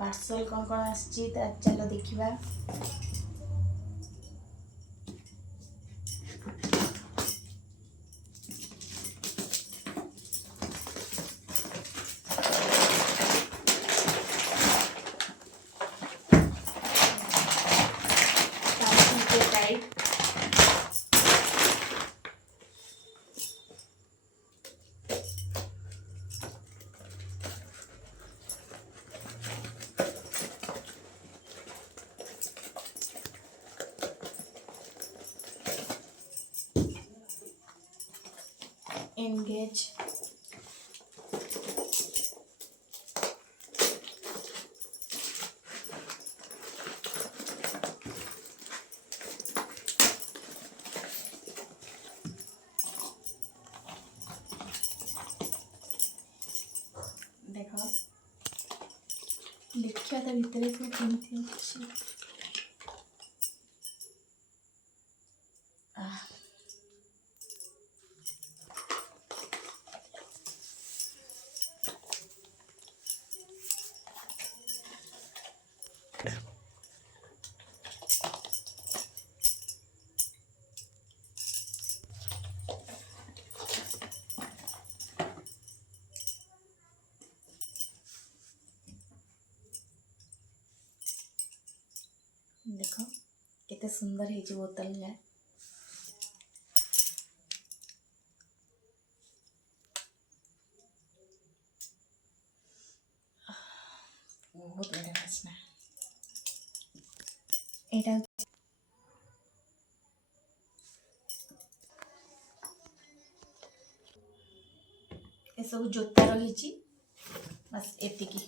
पार्सल कौन कौन आसी चलो देखा। एंगेज देख देखिए ता भितर सब केमती अच्छी देख केते सुंदर है बोतल है। बहुत बढ़िया बास्ना एटा ए सब जोता रही बस एतिकी।